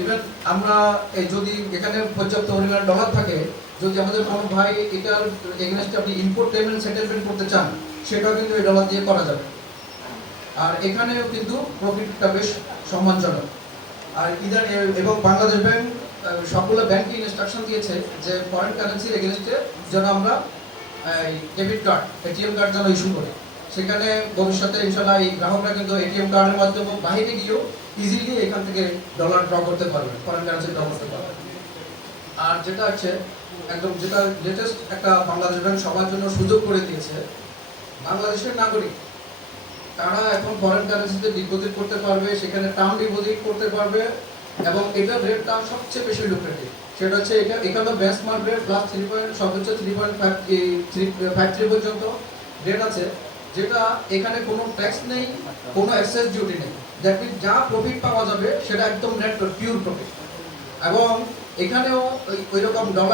Even আমরা যদি এখানে পর্যাপ্ত পরিমাণ ডলার থাকে, যদি আমাদের কোনো ভাই এটার এগেনস্টে আপনি ইম্পোর্ট পেমেন্ট সেটেলমেন্ট করতে চান, সেটাও কিন্তু এই ডলার দিয়ে করা যাবে। আর এখানেও কিন্তু প্রফিটটা বেশ সম্মানজনক। আর এবং বাংলাদেশ ব্যাংক সবগুলো ব্যাংকে ইনস্ট্রাকশন দিয়েছে যে ফরেন কারেন্সির এগেনস্টে যেন আমরা ডেবিট কার্ড, এটিএম কার্ড যেন ইস্যু করি। সেখানে ভবিষ্যতে ইনশাল্লাহ এই গ্রাহকরা কিন্তু এটিএম কার্ডের মাধ্যমে বাইরে গিয়েও ইজিলি এখান থেকে ডলার ড্র করতে পারবে, ফরেন কারেন্সি ড্র করতে পারবে। আর যেটা হচ্ছে একদম যেটা লেটেস্ট একটা বাংলাদেশ ব্যাংক সবার জন্য সুযোগ করে দিয়েছে, বাংলাদেশের নাগরিক তারা এখন ফরেন কারেন্সিতে ডিপোজিট করতে পারবে, সেখানে টার্ম ডিপোজিট করতে পারবে, এবং এটার রেটটা সবচেয়ে বেশি লুক্রেটিভ। সেটা হচ্ছে এখানে বেঞ্চমার্ক রেট প্লাস 3 সর্বোচ্চ 3.53 পর্যন্ত রেট আছে, যেটা এখানে কোনো ট্যাক্স নেই, কোনো এক্সেস ডিউটি নেই। দ্যাট মিনস যা প্রফিট পাওয়া যাবে সেটা একদম নেট পিওর প্রফিট। এবং এখানেও ওই রকম ডলার